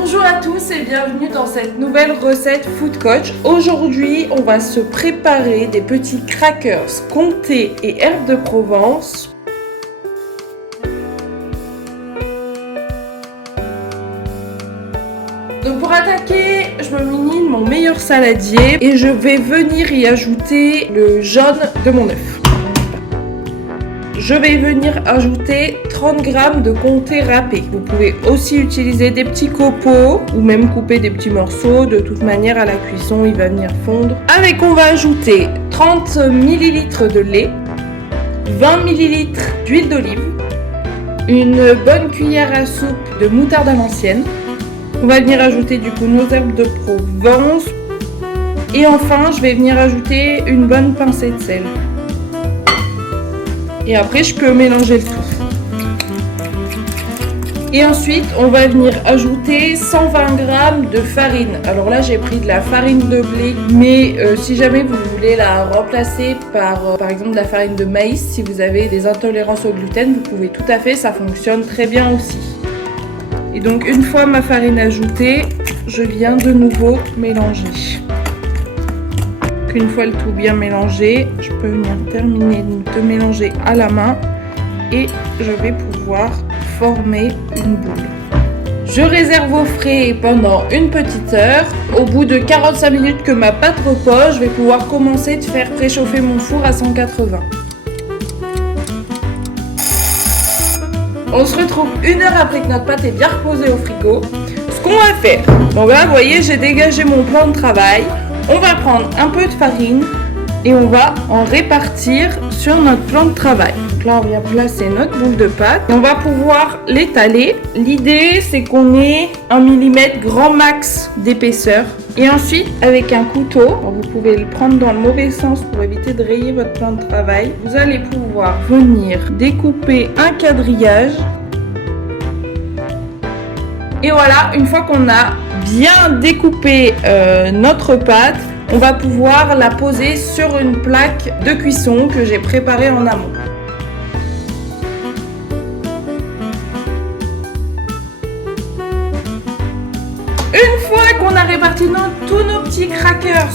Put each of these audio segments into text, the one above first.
Bonjour à tous et bienvenue dans cette nouvelle recette Food Coach. Aujourd'hui, on va se préparer des petits crackers comté et herbes de Provence. Donc pour attaquer, je me munis de mon meilleur saladier et je vais venir y ajouter le jaune de mon œuf. Je vais venir ajouter 30 g de comté râpé. Vous pouvez aussi utiliser des petits copeaux ou même couper des petits morceaux. De toute manière, à la cuisson, il va venir fondre. Avec, on va ajouter 30 ml de lait, 20 ml d'huile d'olive, une bonne cuillère à soupe de moutarde à l'ancienne. On va venir ajouter du coup nos herbes de Provence. Et enfin, je vais venir ajouter une bonne pincée de sel. Et après, je peux mélanger le tout. Et ensuite, on va venir ajouter 120 g de farine. Alors là, j'ai pris de la farine de blé. Mais si jamais vous voulez la remplacer par exemple de la farine de maïs, si vous avez des intolérances au gluten, vous pouvez tout à fait, ça fonctionne très bien aussi. Et donc, une fois ma farine ajoutée, je viens de nouveau mélanger. Une fois le tout bien mélangé, je peux venir terminer de mélanger à la main et je vais pouvoir former une boule. Je réserve au frais pendant une petite heure. Au bout de 45 minutes que ma pâte repose, je vais pouvoir commencer de faire préchauffer mon four à 180. On se retrouve une heure après que notre pâte est bien reposée au frigo. Ce qu'on va faire, bon là vous voyez, j'ai dégagé mon plan de travail. On va prendre un peu de farine et on va en répartir sur notre plan de travail. Donc là, on vient placer notre boule de pâte. On va pouvoir l'étaler. L'idée, c'est qu'on ait 1 mm grand max d'épaisseur. Et ensuite, avec un couteau, vous pouvez le prendre dans le mauvais sens pour éviter de rayer votre plan de travail. Vous allez pouvoir venir découper un quadrillage. Et voilà, une fois qu'on a bien découpé notre pâte, on va pouvoir la poser sur une plaque de cuisson que j'ai préparée en amont. Une fois qu'on a réparti tous nos petits crackers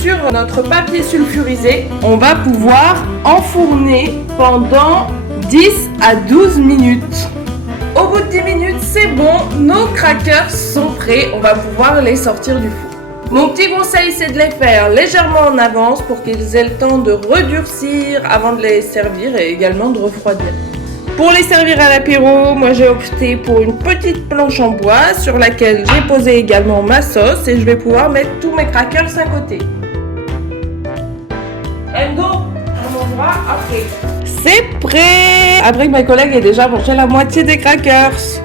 sur notre papier sulfurisé, on va pouvoir enfourner pendant 10 à 12 minutes. Au bout de 10 minutes, c'est bon, nos crackers sont prêts, on va pouvoir les sortir du four. Mon petit conseil, c'est de les faire légèrement en avance pour qu'ils aient le temps de redurcir avant de les servir et également de refroidir. Pour les servir à l'apéro, moi j'ai opté pour une petite planche en bois sur laquelle j'ai posé également ma sauce et je vais pouvoir mettre tous mes crackers à côté. Endo, on mangera après. C'est prêt! Après que ma collègue ait déjà mangé la moitié des crackers.